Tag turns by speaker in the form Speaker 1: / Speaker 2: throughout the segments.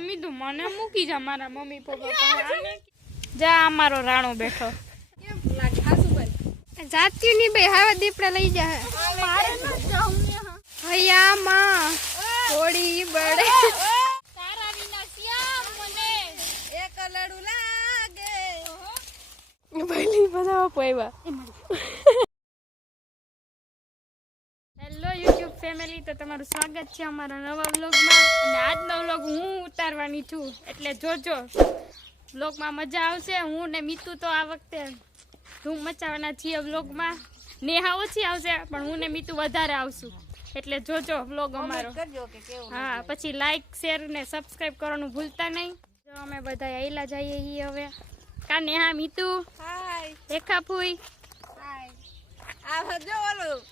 Speaker 1: Mummy તો મને મૂકી જા મારા મમ્મી પપ્પા જા અમારો રાણો બેઠો.
Speaker 2: જાતી ની બે હવે દીપડા લઈ જા
Speaker 1: હા.
Speaker 2: હૈયા માં થોડી બળે.
Speaker 1: તારા વિના શ્યામ મને.
Speaker 3: એક લડુ લાગે.
Speaker 2: ભલી બધા પોઈવા
Speaker 1: ફેમિલી તો તમારું સ્વાગત છે અમારા નવા વ્લોગમાં અને આજનો વ્લોગ હું ઉતારવાની છું એટલે જોજો. વ્લોગમાં મજા આવશે હું ને મીતુ તો આ વખતે ધૂમ મચાવવાના છીએ વ્લોગમાં નેહા ઓછી આવશે પણ હું ને મીતુ વધારે આવશું. એટલે જોજો વ્લોગ અમારો. હા પછી લાઈક શેર ને સબસ્ક્રાઈબ કરવાનું ભૂલતા નહીં. જો અમે બધા આયલા જઈએ ઈ હવે. કા નેહા મીતુ?
Speaker 3: હાય
Speaker 1: રેખા ફૂઈ
Speaker 3: હાય આ જો ઓલું.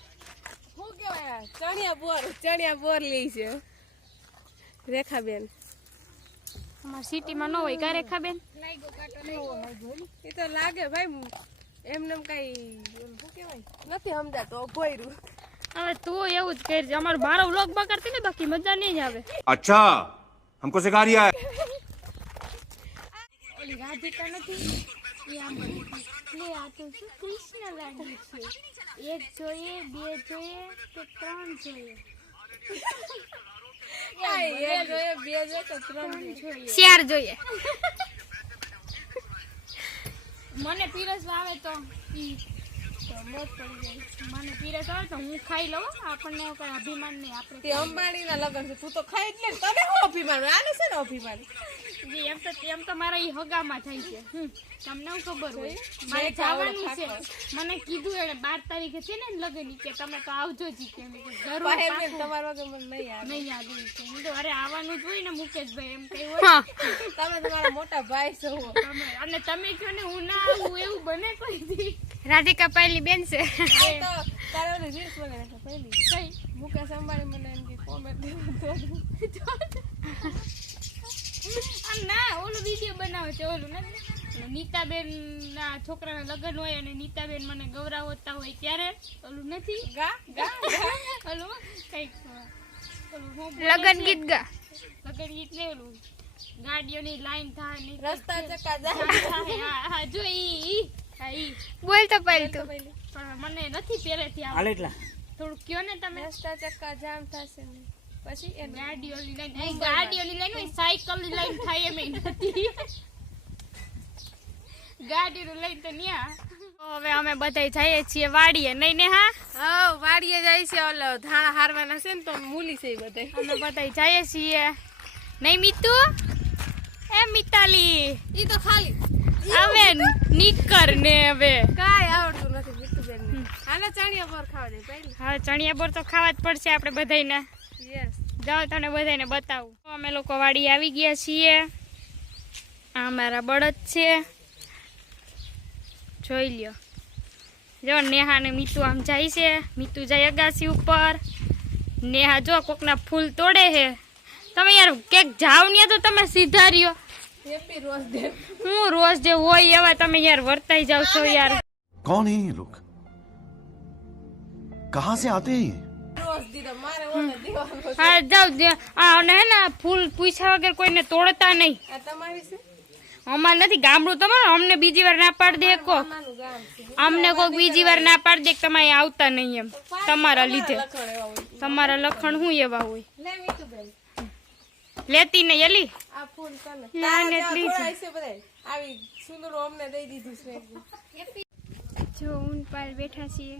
Speaker 3: તું
Speaker 1: એવું જ કરજે અમારું મારો વ્લોગ બગાડતી ને બાકી મજા નહીં આવે.
Speaker 4: અચ્છા
Speaker 1: હમકો રાધિકા નથી. કૃષ્ણ લાગે છે. એક જોઈએ બે જોઈએ
Speaker 3: તો ત્રણ જોઈએ.
Speaker 2: શિયાર જોઈએ.
Speaker 1: મને પીરસવા આવે તો ઈ તો મોજ પડી જાય મને પીરસ આવે તો હું ખાઈ લઉં આપણને કઈ અભિમાન નહીં આપણે
Speaker 3: તે અંબાણીના લગન છે. તું તો ખાઈ ને. તને શું અભિમાન આને છે ને અભિમાન
Speaker 1: જી, એમ તો એમ તો મારા ઈ હગામાં થાય છે. તમને શું ખબર હોય? મારે જવાનું છે. મને કીધું એને બાર તારીખે છે ને લગન કે તમે તો આવજો જી કે જરૂર
Speaker 3: તમારા વગર મને નહીં આવે.
Speaker 1: નહીં યાદ છે મેં કીધું, અરે આવવાનું જ હોય ને મુકેશભાઈ એમ કઈ હોય.
Speaker 3: તમે તમારા મોટા ભાઈ છો.
Speaker 1: તમે અને તમે કહો ને હું ના આવું એવું બને કોઈ દી.
Speaker 2: રાધિકા પહેલી બેન છે.
Speaker 3: મુકેશ અંબાણી મને એમ કે કોમેન્ટ
Speaker 1: આમ ના ઓલું વીડિયો બનાવે છે ઓલું નથી. નીતાબેન ના છોકરાના લગ્ન હોય અને નીતાબેન મને ગૌરાવતા હોય ત્યારે ઓલું નથી?
Speaker 3: ગા ગા
Speaker 1: ઓલું કંઈક
Speaker 2: લગન ગીત ગા.
Speaker 1: લગન ગીત ને ઓલું ગાડીઓની લાઈન થાય
Speaker 3: રસ્તા ચકા જાય
Speaker 1: હા જો ઈ.
Speaker 2: બોલ તો પહેલ તો
Speaker 1: પણ મને નથી પહેલેથી આવડતું થોડું કયો ને તમે.
Speaker 3: રસ્તા ચક્કા જામ થશે ને પછી એ
Speaker 1: ગાડીઓની લઈને એ ગાડી ઓલી લઈને સાયકલ લઈને થાય એમ નથી. ગાડીનું લઈને તો ન્યા. હવે અમે બધા જઈએ છીએ વાડીએ નહીં ને હા?
Speaker 3: હા વાડીએ જાય છે ઓલો ધાણા હારવાના છે ને તો મૂલી છે એ બધે
Speaker 1: અમે બધા જઈએ છીએ. નહીં મિતુ? એ મિતાલી.
Speaker 3: ઈ તો ખાલી.
Speaker 1: હવે નીકર ને હવે.
Speaker 3: કાંઈ આવડતું નથી મિતુબેન ને હાલે ચણિયા બોર ખાવા દે પહેલી.
Speaker 1: હા ચણિયા બોર તો ખાવા જ પડશે આપણે બધાયને.
Speaker 3: યસ
Speaker 1: જાઓ તને બધાને બતાવું. અમે લોકો વાડી આવી ગયા છીએ. આ અમારા બળદ છે. જોઈ લ્યો. જો નેહા ને મીતુ આમ જાય છે. મીતુ જાય અગાસી ઉપર. નેહા જો કોકના ફૂલ તોડે છે. તમે યાર ક્યાંક જાવ ને તો તમે સીધા રહ્યો. હું રોજ જે હોય એવા તમે યાર વર્તાઈ જાવ છો યાર
Speaker 5: कौन है ये लोग कहां से आते हैं ये
Speaker 3: રોઝ દીધો મારે ઓને દીવાનો
Speaker 1: હા જાવ દે- આ અને હે ને આ ફૂલ પૂછ્યા વગર કોઈને તોડતા નહીં
Speaker 3: આ તમારી છે
Speaker 1: અમારે નથી ગામડું તમારું અમને બીજી વાર ના પાડી દે કોક
Speaker 3: નાનું ગામ છે
Speaker 1: અમને કોક બીજી વાર ના પાડી દે કે તમે અહીંયા આવતા નહીં એમ તમારા લીધે
Speaker 3: લખણ એવા હોય
Speaker 1: તમારા લખણ શું એવા હોય
Speaker 3: લે મિતુબેન
Speaker 1: લેતી નહીં એલી
Speaker 3: આ ફૂલ તને
Speaker 1: ના, ને
Speaker 3: છે બધાય. આવી સુંદરો અમને દઈ દીધું છે.
Speaker 2: જો ઊન પાલ બેઠા છીએ.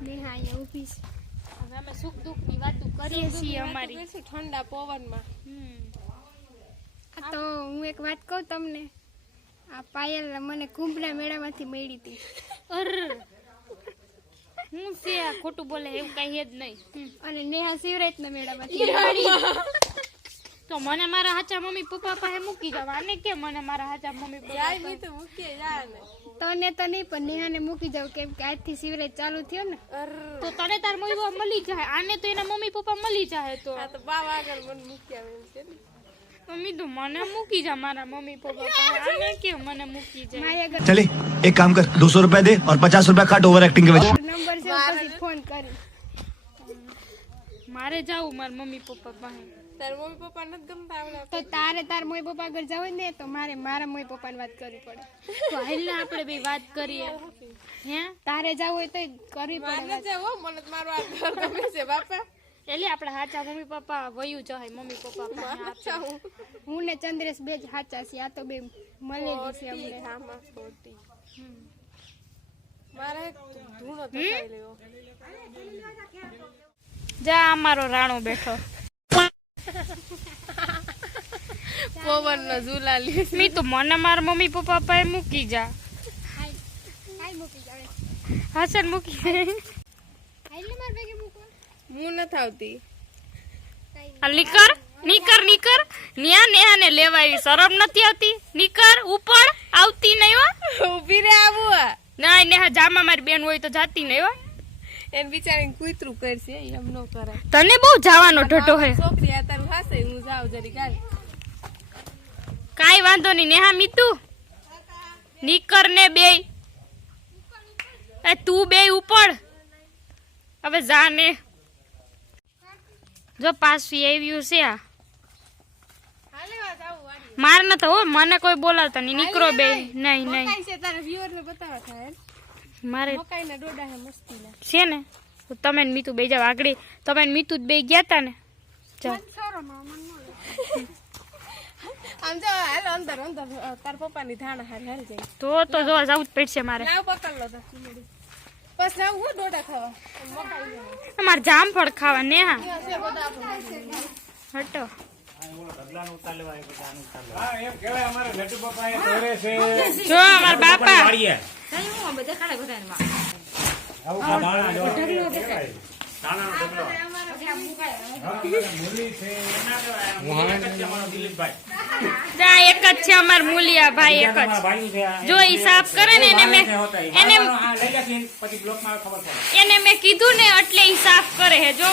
Speaker 2: નેહા અહીંયા ઊભી છે.
Speaker 1: હવે અમે સુખ દુઃખની વાતો કરીએ છીએ અમારી.
Speaker 3: ઠંડા પવનમાં.
Speaker 1: હમ.
Speaker 2: આ તો હું એક વાત કહું તમને આ પાયલ મને કુંભના મેળામાંથી મળી હતી.
Speaker 1: અર. હું છે આ ખોટું બોલે એવું કઈ જ નહીં.
Speaker 2: અને નેહા શિવરાજના મેળામાંથી
Speaker 1: તો મને મારા હાચા મમ્મી પપ્પા પાસે મૂકી જવા. અને કે મને મારા હાચા મમ્મી પપ્પા
Speaker 3: તો મૂકી જાને
Speaker 2: તને તો નહીં પણ નેહાને મૂકી જાવ કેમ કે આજથી સિવરેજ ચાલુ થયો ને.
Speaker 1: તો તને તાર મમ્મી પપ્પા મળી જાય. આને તો એના મમ્મી પપ્પા મળી જાય તો.
Speaker 3: આ તો બાવ આગળ મને મૂકી આવે છે ને.
Speaker 1: મમ્મી તો મને મૂકી જા મારા મમ્મી પપ્પા આને કે મને મૂકી જાય?
Speaker 5: ચલે એક કામ કર 200 રૂપિયા દે ઓર 50 રૂપિયા કાટ ઓવર એક્ટિંગ
Speaker 2: નંબર છે ફોન કરી.
Speaker 1: મારે જાવું મારા મમ્મી પપ્પા પાસે.
Speaker 3: તાર મમ્મી પપ્પા નથી ગમતા આવડા
Speaker 2: તો તારે તાર મમ્મી પપ્પા ઘર જવું ને તો મારે મારા મમ્મી પપ્પાને વાત કરવી પડે.
Speaker 1: તો હાલ ને આપણે બે વાત કરીએ. હે?
Speaker 2: તારે જવું હોય તો કરવી પડે
Speaker 3: મારે જાવ મને તો મારું આ ઘર ગમે છે બાપા.
Speaker 1: એટલે આપણે હાચા મમ્મી પપ્પા વયું જાય મમ્મી પપ્પા પાસે
Speaker 3: હું
Speaker 2: હું ને ચંદ્રેશ બે જ સાચા છે આ તો બે મળેલી છે અમને.
Speaker 3: ખોટી. મારે ધૂણો
Speaker 1: જા અમારો રાણો બેઠો.
Speaker 3: પવન નો ઝૂલા
Speaker 1: મી તો મને મારા મમ્મી પપ્પા પાસે મૂકી જા.
Speaker 2: હસન મૂકી જાવે
Speaker 1: હાસન મૂકી
Speaker 2: એટલે મૂકો
Speaker 3: હું નથી આવતી.
Speaker 1: આ નીકર નીકર નીકર. ન્યા નેહા ને લેવાય. શરમ નથી આવતી? નીકર ઉપર આવતી નહીં હો.
Speaker 3: ઊભી રે આવું.
Speaker 1: ના નેહા જામા મારી બેન હોય તો જાતી નહીં હો.
Speaker 3: એને બિચારી કૂતરું કરશે એમ ન કરે.
Speaker 1: તને બહુ જવાનો ઢટો હે.
Speaker 3: છોકરી આ તારું હાસે હું જાવ જરી કાલ.
Speaker 1: કાઈ વાંધો નહીં નેહા મીતુ. નીકર ને બે એ તું બે ઉપર હવે જા ને. જો પાછું આવ્યું છે આ. માર ન તો હો મને કોઈ બોલાવતા નહીં. નીકળો બે નહીં નહીં.
Speaker 2: તારા વ્યુઅર ને બતાવવા થાય.
Speaker 1: મારે
Speaker 2: મકાઈ ડોડા હે મસ્તી
Speaker 1: છે ને? તો તમે ને મીતુ બે જાવ આગળ તમે ને મીતુ જ બે ગયા તા ને?
Speaker 3: આમ જો હાલ અંદર અંદર તાર પપ્પાની ધાણા હાલ હાલ જાય.
Speaker 1: તો તો જો જવું જ પડશે મારે.
Speaker 3: લાવ પકડ લો તો બસ જાવ હું ડોડા ખાવા? મકાઈ લેવા.
Speaker 1: મારે જામફળ ખાવા
Speaker 3: બધા આપણે.
Speaker 1: હટો. જો અમાર બાપા. એક જ છે અમાર મૂલિયા ભાઈ એક જ. જો ઈ સાફ કરે ને એને મેં એને એને મેં કીધું ને એટલે ઈ સાફ કરે હે જો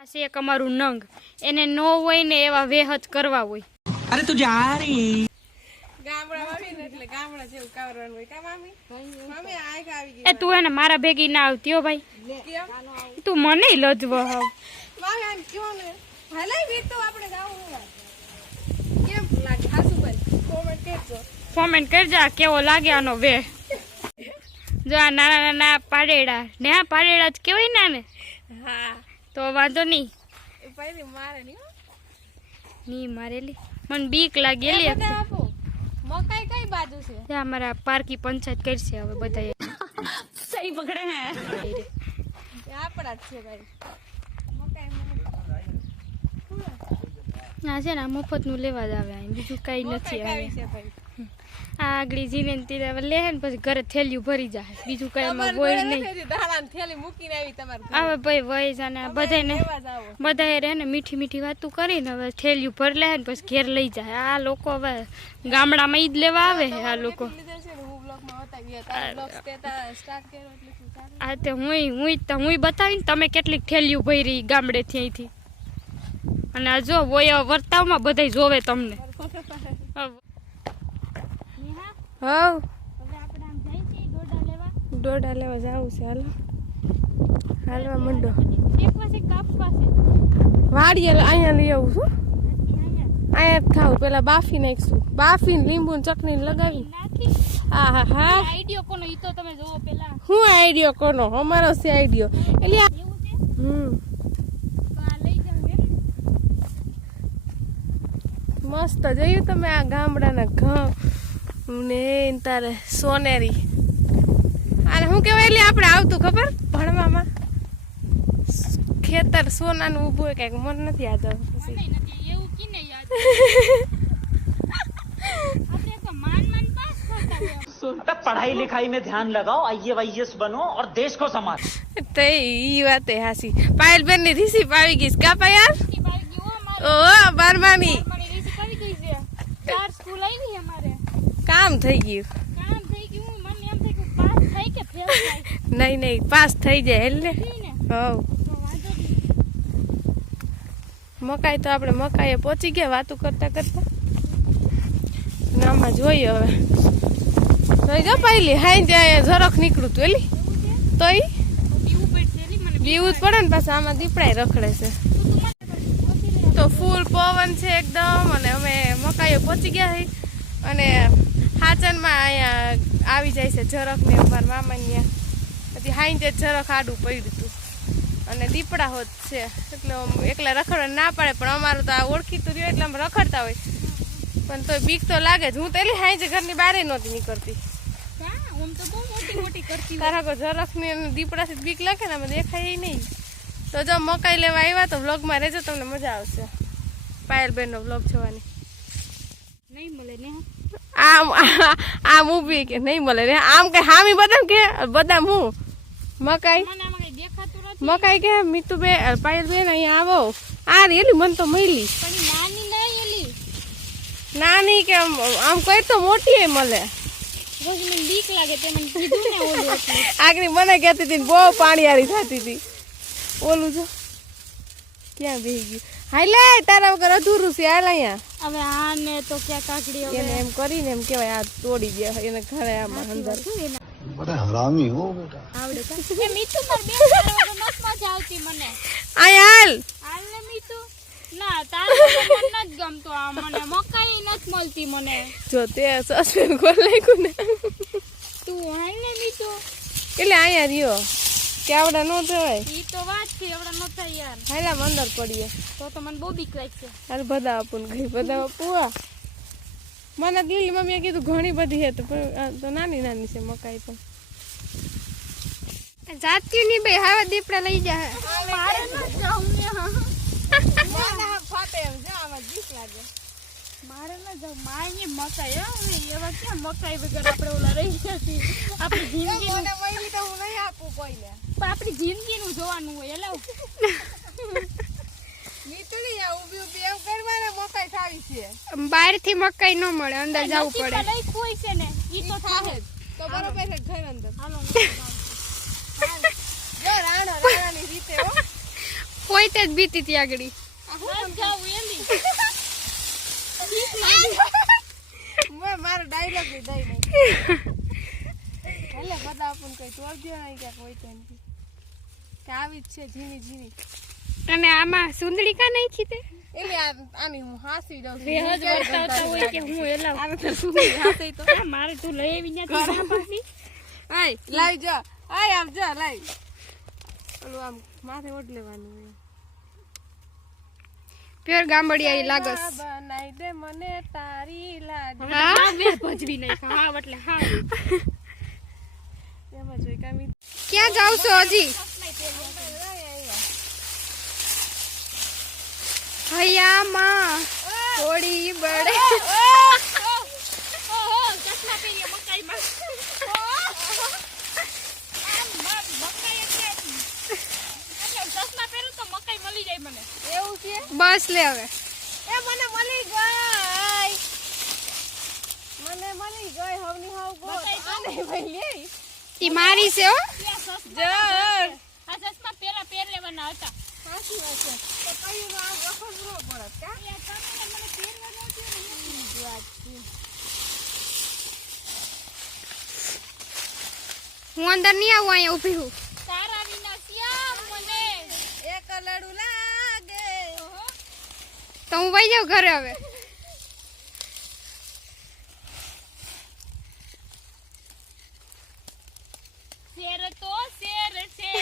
Speaker 1: એવાથી એક અમારું નંગ. એને નો હોય ને એવા વેહત કરવા હોય.
Speaker 3: અરે તું
Speaker 1: જા રે. એને મારા ભેગી ના આવતી ભાઈ. તું મને લજવો હવે.
Speaker 3: કોમેન્ટ કરજો
Speaker 1: કેવો લાગે આનો વેહ જો આ નાના નાના પાડેડા. ને આ પાડેડા જ કેવાય ના ને
Speaker 3: હા.
Speaker 1: તો વાંધો નહીં.
Speaker 3: મારે નહીં.
Speaker 1: મારેલી. મને બીક લાગેલી
Speaker 3: મકાઈ કઈ બાજુ છે?
Speaker 1: ત્યાં અમારા પારકી પંચાયત કરશે હવે બધા
Speaker 3: સહી પકડે હે. આપણા જ છે ભાઈ.
Speaker 1: ના છે ને મફતનું લેવા જ આવે બીજું કઈ નથી આવે. આગળી જીને તીરે લે ને પછી ઘરે થેલ્યું ભરી જાય બીજું કઈ એમાં હોય નહીં.
Speaker 3: થેલી મૂકીને આવી તમારે
Speaker 1: હવે ભાઈ વય છે ને બધાને બધાએ રહે ને મીઠી મીઠી વાતું કરીને હવે થેલિયું ભર લે ને પછી ઘેર લઈ જાય આ લોકો હવે ગામડામાં ઈ જ લેવા આવે છે આ લોકો.
Speaker 3: હું
Speaker 1: આ તે હુંય તો હુંય બતાવીને તમે કેટલીક થેલિયું ભરી ગામડે અહીંથી. અને આ જો વોય વર્તાવમાં બધાય જોવે તમને. હવે દોડા લેવા.
Speaker 3: જવું છે હાલો. હાલવા મંડો. વાડીએ અહીંયા લઈ આવું છું. અહીંયા. જ ખાવું પેલા બાફી નાખીશું. બાફીને લીંબુ ને ચટણી લગાવી.
Speaker 1: નાખી.
Speaker 3: હા હા હા.
Speaker 1: આઈડિયો કોનો? ઈ તો તમે જોવો પેલા.
Speaker 3: હું આઈડિયો કોનો? અમારો છે આઈડિયો એટલે હમ. મસ્ત જોયું તમે આ ગામડાના ઘઉં ને ઈન તારે સોનેરી અને શું કહેવાય એટલે આપણે આવતું ખબર ભણવામાં ખેતર સોનાનું ઊભું હોય કંઈક મને નથી યાદ આવતું પછી
Speaker 1: નહીં નથી એવું કીને યાદ આપણે તો માન માન પાસ કરતા હોય
Speaker 6: अबे पढ़ाई लिखाई में ध्यान लगाओ आई वाईएस बनो और देश को संभालो
Speaker 3: તો ઈ વાતે હાસી પાયલ બેન ની રિસીપ આવી ગઈ છે. કા પાયલ
Speaker 1: કે ભાઈ ગયો અમારે
Speaker 3: ઓ બારમાની
Speaker 1: મારી રિસીપ આવી
Speaker 3: કામ થઈ ગયું.
Speaker 1: કામ થઈ ગયું. મમ્મી એમ થઈ ગયું પાસ થઈ કે ફેલ થાય?
Speaker 3: નહીં નહીં પાસ થઈ જાય
Speaker 1: એટલે
Speaker 3: હવ. મકાઈ તો આપણે મકાઈએ પહોંચી ગયા વાતું કરતા કરતા. નામાં જોઈએ હવે. જોઈ જો પહેલી હાઈ ત્યાં ઝરખ નીકળું તું એલી તો ઈ બીવું જ પડે. ને પાછા આમાં દીપડાય રખડે છે. તો ફૂલ પવન છે એકદમ અને અમે મકાઈઓ પહોંચી ગયા છે અને હાચનમાં અહીંયા આવી જાય છે ઝરખ ને અમારા મામાને ત્યાં. પછી હાઈને ઝરખ આડું પડ્યું હતું. અને દીપડા હોત છે એટલે એકલા રખડવા ના પડે પણ અમારું તો આ ઓળખીતું રહ્યું એટલે અમે રખડતા હોય. પણ તોય બીક તો લાગે જ. હું તો એલી હાઈ ઘરની બહાર નહોતી નીકળતી.
Speaker 1: તો
Speaker 3: તારા ઝરખ ને દીપડાથી બીક લાગે ને અમે દેખાય નહીં. તો જો મકાઈ લેવા આવ્યા તો વ્લોગમાં રહેજો તમને મજા આવશે. પાયલબેનનો વ્લોગ જોવાની.
Speaker 1: નહીં મળે ને
Speaker 3: આમ આમ ઊભી કે નહીં મળે રે. આમ કઈ હામી બદામ કે? બદામ હું? મકાઈ? મકાઈ કે? મીતુબે પાયલબેન અહીંયા આવો. આ રેલી મન તો મળી
Speaker 1: નાની
Speaker 3: કે આમ કોઈ તો મોટી મળે.
Speaker 1: રોજ બીક લાગે તે મને કીધું ને
Speaker 3: આગળ મને કહેતી હતી બહુ આરી થતી હતી. ઓલું જો ક્યાં બેહી ગયું? હાલે તારા વગર અધૂરું છે હાલ અહીંયા.
Speaker 1: હવે આને તો ક્યાં કાકડી હવે?
Speaker 3: એને એમ કરીને એમ કહેવાય આ તોડી દે એને ઘરે આમ અંદર.
Speaker 5: બધા હરામી હો બેટા.
Speaker 1: આવડે કે મીઠું પર બે વગર મસ્ત મજા આવતી મને.
Speaker 3: આય હાલ.
Speaker 1: હાલ ને મીઠું? ના તારે મને નથી ગમતો આ મને મકાઈ નથી મળતી મને.
Speaker 3: જો તે સસુ ખોલાઈ કુ ને.
Speaker 1: તું હાલ ને મીઠું.
Speaker 3: એટલે અહીંયા રહ્યો. કે નો થવાય
Speaker 1: ઈ તો વાત છે એવડા નો થાય યાર.
Speaker 3: હાલા મંદર પડીએ.
Speaker 1: તો તો મને બહુ બીક લાગશે.
Speaker 3: હાલ બધા આપું ગઈ બધા પુઆ. મને લીલી મમ્મીએ કીધું ઘણી બધી છે પણ તો નાની નાની છે મકાઈ પણ.
Speaker 2: જાતી ની બે હવે દીપડા લઈ જા
Speaker 1: મારે ન જાઉં ને
Speaker 3: ફાટે એમ જો આમાં બીક લાગે.
Speaker 1: મારે ન જાઉં મારી મકાઈ હો હવે એવા ક્યાં મકાઈ વગર આપણે ઓલા રહી જતી? આપણી જિંદગીનું
Speaker 3: મને તો હું નહીં આપું કોઈને.
Speaker 1: પણ આપણી જિંદગીનું જોવાનું હોય એટલે
Speaker 3: નીકળી આ ઊભી ઊભી એમ કરવાના મકાઈ થાવી છે.
Speaker 2: બહારથી મકાઈ ન મળે અંદર જવું પડે.
Speaker 1: લઈ ખોઈ છે ને ઈ તો જ.
Speaker 3: તો બરોબર છે ઘર અંદર.
Speaker 1: હાલો.
Speaker 3: જો રાણો રાણાની રીતે હો.
Speaker 2: કોઈ તે જ બીતી ત્યાં આગળ.
Speaker 1: ન જાઉં એલી
Speaker 3: મેં મારો ડાયલોગ બી દઈ એટલે બધા આપણને કઈ તોડજો નહીં ક્યાંક હોય તો કે આવી જ છે ઝીણી ઝીણી.
Speaker 2: અને આમાં સુંદડી કા નહીં ખીતે?
Speaker 3: એટલે આની હું હાસી દઉં છું
Speaker 1: વર્તાવતા હોય કે હું એલા
Speaker 3: આને તો હાસી તો.
Speaker 1: મારે તું લઈ આવી
Speaker 3: આય લાવી જા. આય આમ જા લાવી ઓલું આમ માથે ઓઢ લેવાનું
Speaker 2: પ્યોર ગામડિયા લાગસ.
Speaker 3: બનાઈ દે મને તારી લાડી
Speaker 1: હા? મે ભજવી નઈ હા એટલે હા.
Speaker 3: એમાં જોઈ કામી
Speaker 2: ક્યાં જાવ છો હજી? હૈયા માં થોડી બળે
Speaker 1: ચશ્મા પહેરીએ મકાઈમાં આમ મ- મકાઈ એટલે એટલે ચશ્મા પહેરું તો મકાઈ મળી જાય મને
Speaker 3: એવું છે
Speaker 2: બસ લે હવે.
Speaker 3: એ મને મળી ગઈ. મને મળી ગઈ હવની હવ ગો આને ભાઈ લે.
Speaker 2: ઈ મારી છે હો.
Speaker 1: ચશ્મા આ ચશ્મા પહેલા પહેર લેવાના હતા.
Speaker 3: સાચી વાત છે. તો કયું આમ રખડવો પડત કા?
Speaker 1: ત્યાં તમે મને પહેરવા ન દો ને.
Speaker 2: હું અંદર નહીં આવું અહીંયા ઊભી હું
Speaker 1: તારા વિના શ્યામ મને
Speaker 3: એક લડુ લાગે
Speaker 2: તો હું વહી ઘરે હવે.
Speaker 1: શેર તો શેર છે.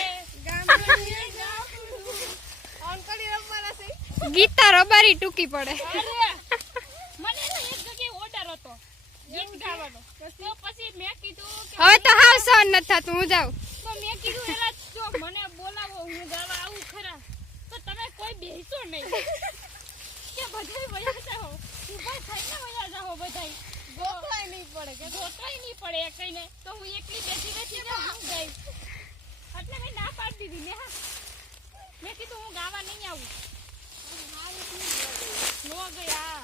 Speaker 2: ગીતા રબારી ટૂંકી પડે.
Speaker 1: મને તો એક જગ્યાએ ઓર્ડર હતો ગીત ગાવાનો. તો પછી મેં કીધું
Speaker 2: હવે તો હાવ સહન નથી થતું હું જાઉં.
Speaker 1: તો મેં કીધું એલા જો મને બોલાવો હું ગાવા આવું ખરા. તો તમે કોઈ બેસો નહીં. બધાય વયા જાઓ. ઊભા થઈને વયા જાઓ બધાય.
Speaker 3: ગોતવાય નહીં પડે કે
Speaker 1: ગોતવાય નહીં પડે એ કઈને. તો હું એકલી બેસી બેસી ને હું ગઈ એટલે મેં ના પાડી દીધી ને હા. મેં કીધું હું ગાવા નહીં આવું. ન ગયા.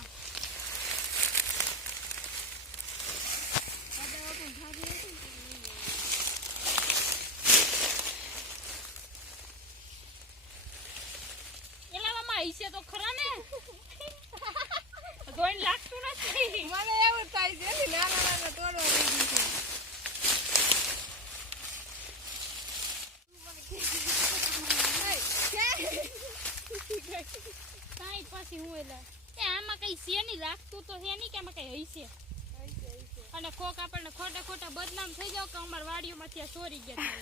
Speaker 1: આરામ થઈ જાવ કે અમારા વાડીઓમાંથી આ ચોરી ગયા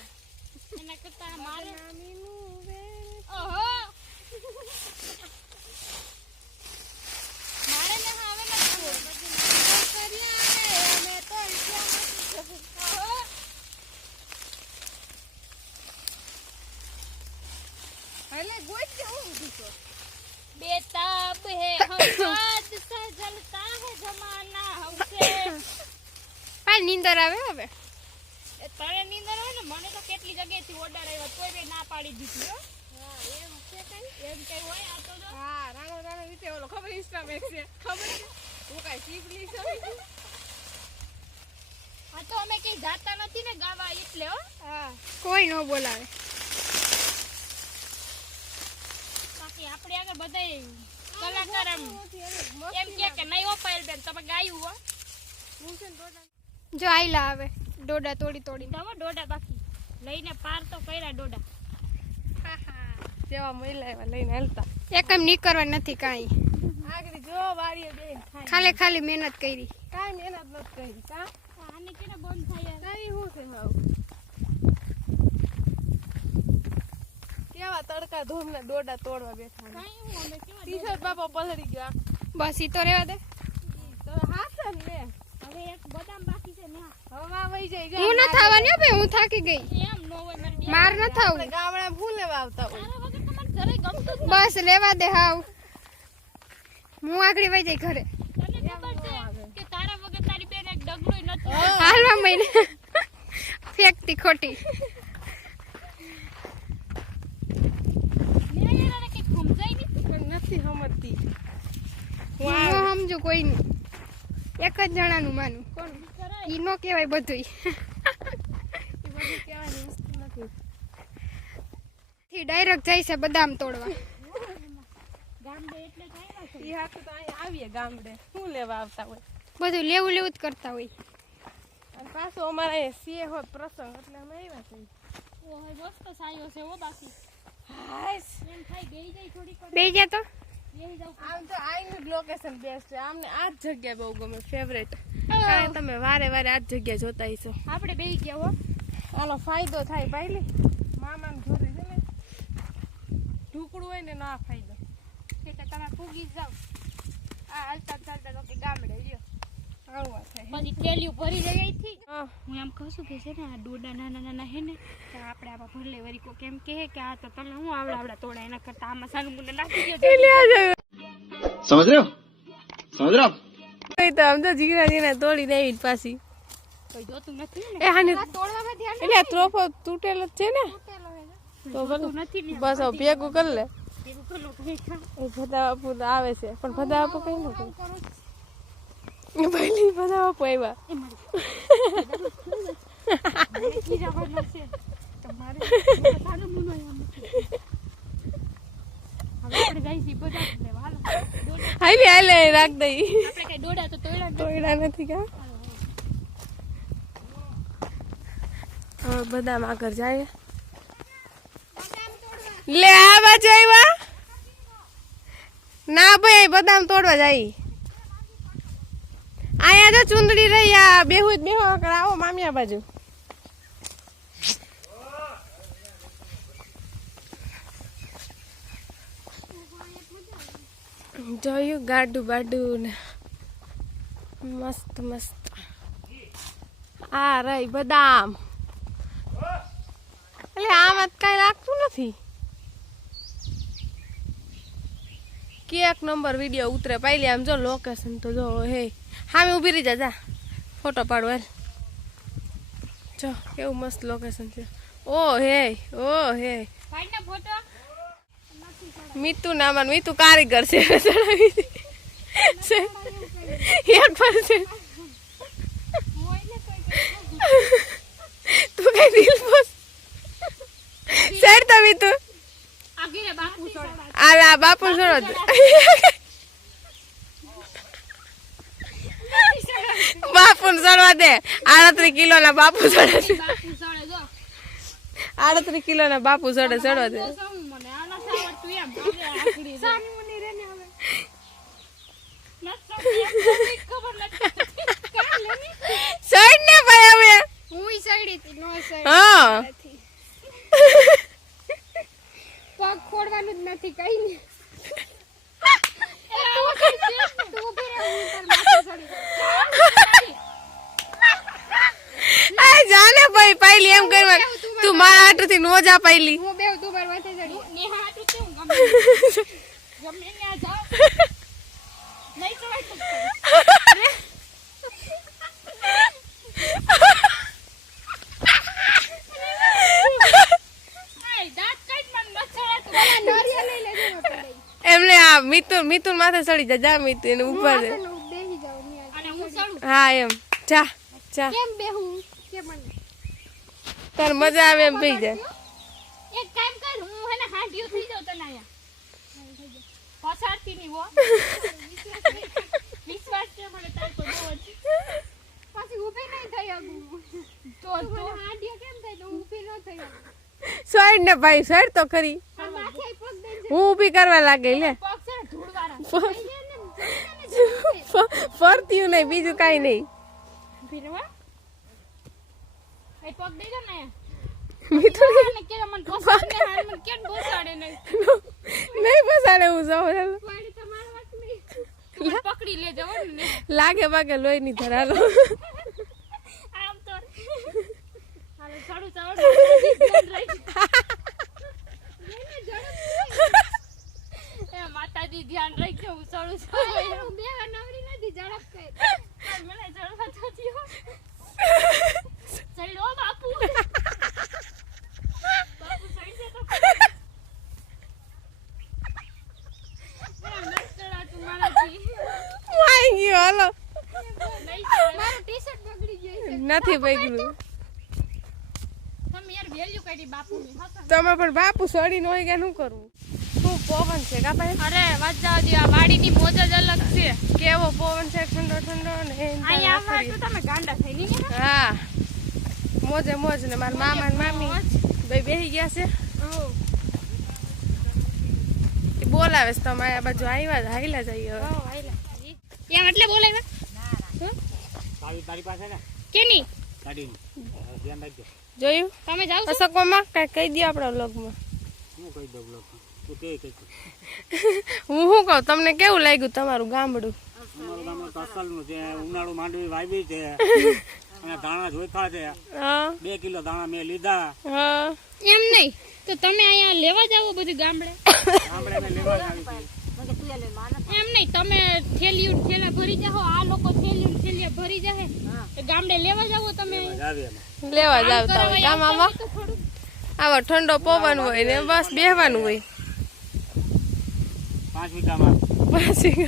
Speaker 1: એના કરતા મારે ઓહો! મારે ને હે
Speaker 2: હમ નીંદર આવે હવે.
Speaker 1: તને નીંદર આવે ને મને તો કેટલી જગ્યાએથી ઓર્ડર આવ્યો કોઈ બે ના પાડી દીધી હો. એમ છે કઈ એમ કઈ હોય આ તો
Speaker 3: હા રાણો રાણો રીતે ઓલો ખબર ઇન્સ્ટા મેં છે. ખબર હું કાંઈ શીખલી છું
Speaker 1: આ તો અમે કઈ જાતા નથી ને ગાવા એટલે હો.
Speaker 3: હા
Speaker 2: કોઈ ન બોલાવે.
Speaker 1: બાકી આપણે આગળ બધાય કલાકાર એમ કે કે નહીં હો પાયલ બેન તમે ગાયું હો.
Speaker 2: જો આઈલા આવે. ડોડા તોડી તોડીને
Speaker 1: દવા દોડા બાકી. લઈને પાર તો કર્યા દોડા
Speaker 3: જેવા મહિલા એવા લઈને હાલતા.
Speaker 2: એક એમ નીકળવા નથી કાંઈ.
Speaker 3: આગળ જો વાડીએ બેન ખાય
Speaker 2: ખાલી ખાલી મહેનત કરી.
Speaker 3: કાંઈ મહેનત નથી કરી કા?
Speaker 1: આને કેને બંધ થાય યાર?
Speaker 3: કાંઈ શું છે હાવ કેવા તડકા ધૂમના દોડા તોડવા બેઠા
Speaker 1: કાંઈ હું અમે કેવા
Speaker 3: ટી શર્ટ બાપા પલળી ગયો
Speaker 2: બસ ઈ તો રહેવા દે.
Speaker 3: તો હાથ જ ને
Speaker 1: હવે એક બદામ બાકી છે ને
Speaker 3: હવા વહી જાય.
Speaker 2: હું ન થવાની હો હું થાકી ગઈ.
Speaker 1: એમ નો હોય મારી.
Speaker 2: માર ન થાવું.
Speaker 3: ગામડા ફૂલ લેવા આવતા હોય?
Speaker 2: બસ લેવા દે હાવ. હું આગળ વહી જાય ઘરે.
Speaker 1: તને ખબર છે કે તારા વગર તારી બેન એક ડગલું નથી.
Speaker 2: હાલવા મહિને ફેંકતી ખોટી.
Speaker 1: મેં યાર કે સમજાય નહીં?
Speaker 3: પણ નથી સમજતી.
Speaker 2: હું સમજુ કોઈ કોઈનું. એક જ જણાનું માનું.
Speaker 1: કોણ
Speaker 2: ઈ નો કહેવાય બધુંય.
Speaker 3: બધું કહેવાની નથી
Speaker 2: થી ડાયરેક્ટ જાય છે બદામ તોડવા.
Speaker 1: ગામડે એટલે કાંઈ
Speaker 3: એ હાથે તો અહીંયા આવીએ ગામડે. શું લેવા આવતા હોય?
Speaker 2: બધું લેવું લેવું જ કરતા હોય.
Speaker 3: પાછો અમારે અહીંયા સીએ હોય પ્રસંગ એટલે અમે આવ્યા છીએ.
Speaker 1: ઓહો મસ્ત સાયો છે ઓ બાકી.
Speaker 3: હાઈસ
Speaker 1: એમ થાય બેહી જાય થોડીક વાર.
Speaker 2: બે ગયા તો.
Speaker 3: આમ તો આઈનું લોકેશન બેસ્ટ છે. આમને આ જ જગ્યા બહુ ગમે ફેવરેટ કારણ તમે વારે વારે આ જ જગ્યા જોતા હશો.
Speaker 1: આપણે બે ગયા હો.
Speaker 3: આનો ફાયદો થાય પાયલી મામાને જોડે છે ને ઢુકડું હોય ને ના ફાયદો.
Speaker 1: કે તમે જ જાવ આ હાલતા ચાલતા તો કે ગામડે લ્યો આમાં સાનું મુને નાખી દો
Speaker 5: સમજ રહ્યો? સમજ રહ્યો?
Speaker 3: તો આમ તો જીરા જીરા ત્રોફો તૂટેલો છે ને. બસ ભેગું કરી લે. ભદા બાપુ આવે છે પણ ભદા બાપુ કઈ નથી પહેલી આવ્યા
Speaker 1: બધા જ લેવા હાલો
Speaker 3: હાલે રાખ દઈ
Speaker 1: આપણે કઈ દોડા તો તોડ્યા જ નથી.
Speaker 3: કા હવે બદામ આગળ જાય લે આ બાજુ આવ્યા ના ભાઈ બદામ તોડવા જાય તો ચુંદડી રહી, આ બેહુ બેહો આવો મામિયા બાજુ. જોયું, ગાડું બાડું ને. મસ્ત મસ્ત. આ રહી બદામ. એટલે આમાં કાંઈ લાગતું નથી. કેક નંબર વીડિયો ઉતરે પાયલી આમ જો લોકેશન તો જો હે. હામે ઊભી રહી જા જા. ફોટો પાડો હાલ. જો કેવું મસ્ત લોકેશન છે. ઓ હે ઓ હે. મીતુ ના માન મીતુ કારીગર છે. ચડાવી એક પર છે તું કઈ દિલ પોસ સાઈડ તો મીતુ.
Speaker 1: આગીને બાપુ છોડે
Speaker 3: બાપુ છોડો દે. આડત્રીસ કિલો ના બાપુ
Speaker 1: સડે આડત્રી
Speaker 3: આડત્રીસ કિલો ના બાપુ સડે ચડવા દે.
Speaker 1: સડ ને
Speaker 3: ભાઈ હવે.
Speaker 2: હું સડી હતી
Speaker 3: હા.
Speaker 2: પગ ખોડવાનું જ નથી કઈ.
Speaker 3: આ જાને ભાઈ પાયલી એમ કરવા તું મારા હાથથી નો જા પાયલી
Speaker 2: હું બેવ તું માર માથે ચડી
Speaker 1: નેહા હાટું છે હું ગમે ગમે ત્યાં જાઉં નહીં તો આય દાંત કાઢ મને ન ચડાતું
Speaker 2: નરિયા લઈ લેજો ને પેલા.
Speaker 3: મિતુન મિતુન માથે ચડી જા જા મિતુ એને દે
Speaker 2: હું બેસી જાઉં ન્યા.
Speaker 1: અને હું ચડું?
Speaker 3: હા એમ. જા જા.
Speaker 2: કેમ બેહું? કેમ
Speaker 3: તાર મજા આવે એમ બેહી જાય.
Speaker 1: એક કામ કર હું હેને હાંડિયો થઈ જાઉં તને આયા પછાડતી નહીં હો. વિશ્વાસ છે મને તાર પર બહુ જ.
Speaker 2: પાછી ઊભી નહીં થઈ શકું.
Speaker 1: તો
Speaker 2: તું હાંડિયો કેમ થાય તો ઊભી ન થઈ
Speaker 3: સાઈડ ને ભાઈ સાઈડ તો ખરી. હું ઊભી કરવા લાગી લે. ફરતીયું નહીં બીજું કાઈ નહીં.
Speaker 1: લાગે ભાગે લોહી ને
Speaker 3: મિતુન
Speaker 1: અને કે મને પસંદ ને હાલ મને કેમ બોસાડે નહીં
Speaker 3: નહીં પસાડે હું જાઉં
Speaker 2: વાળી તો મારા વાત નહીં
Speaker 1: તું મને પકડી લેજો હો ને
Speaker 3: લાગે બાગે લોહી ની ધરાલો
Speaker 1: આમ તો હાલો ચડું ચડું એ માતાજી ધ્યાન હું ચડું છું
Speaker 2: નવરી નથી ઝડપ કઈ
Speaker 1: મને ચડવા તો દ્યો. ચડો બાપુ. બાપુ ચડશે તો નથી ચડાતું મારાથી.
Speaker 3: હાલો.
Speaker 1: નહીં
Speaker 2: મારું ટી શર્ટ બગડી જાય છે.
Speaker 3: નથી બગડ્યું.
Speaker 1: તમે યાર વેલ્યુ કાઢી બાપુની હસો.
Speaker 3: પણ બાપુ સડી હોય કે શું કરવું? પવન છે કા ભાઈ?
Speaker 1: અરે વાત જાવ દે આ વાડીની મોજ જ અલગ છે.
Speaker 3: કેવો પવન છે? ઠંડો ઠંડો ને
Speaker 1: અહીંયા આવવા તો તમે ગાંડા થઈ નહીં
Speaker 3: હા. મોજે મોજ ને મારા મામા ને મામી. ભાઈ બેહી ગયા છે? એ બોલાવે છે તમે આ બાજુ આવ્યા જ હાઈલા જઈએ હવે
Speaker 1: એમ એટલે બોલાવ્યા
Speaker 6: તારી તારી પાસે ને?
Speaker 1: કેની?
Speaker 6: ગાડીની. ધ્યાન રાખજો.
Speaker 3: જોયું?
Speaker 1: તમે જાવ છો?
Speaker 3: અશોકમાં કઈ કહી દો આપણા વ્લોગમાં.
Speaker 6: હું કહી દઉં કઈ
Speaker 3: હું શું કહું તમને કેવું લાગ્યું તમારું ગામડું?
Speaker 6: અમારું છે ઉનાળુ માંડવી વાવી છે અને દાણા જોઈતા છે બે કિલો દાણા મેં લીધા.
Speaker 1: એમ નહીં તો તમે અહીંયા લેવા જાવ બધું ગામડે?
Speaker 6: ગામડે મેં લેવા જ આવી
Speaker 1: એમ નહીં તમે થેલીયું થેલા ભરી જાઓ આ લોકો થેલીયું થેલિયા ભરી જાય ગામડે લેવા જાવો તમે?
Speaker 6: જ
Speaker 3: લેવા
Speaker 1: જાવ તમે થોડું.
Speaker 3: આવો ઠંડો પવન હોય ને બસ બેહવાનું હોય.
Speaker 6: પાંચ વીઘામાં.
Speaker 3: પછી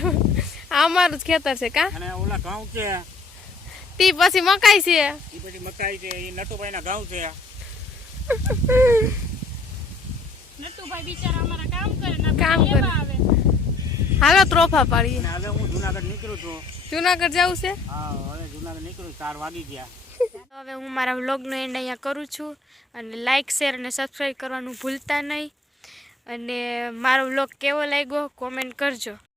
Speaker 3: આ અમારું જ ખેતર છે કા?
Speaker 6: અને ઓલા ઘઉં છે.
Speaker 3: તી પછી મકાઈ છે.
Speaker 6: એ પછી મકાઈ છે. એ નટુભાઈ ના ઘઉં છે.
Speaker 1: નટુભાઈ બિચારા અમારા કામ કરે ને
Speaker 3: કામ કરે.
Speaker 1: આવે.
Speaker 3: હાલો ત્રોફા પાડીએ.
Speaker 6: હવે હું જુનાગઢ નીકળું છું.
Speaker 3: જુનાગઢ જવું છે?
Speaker 6: હા હવે જુનાગઢ નીકળું ચાર વાગી ગયા.
Speaker 1: હવે હું મારા વ્લોગનો એન્ડ અહીંયા કરું છું. અને લાઇક શેર અને સબસ્ક્રાઈબ કરવાનું ભૂલતા નહીં. અને મારો બ્લોગ કેવો લાગ્યો? કોમેન્ટ કરજો.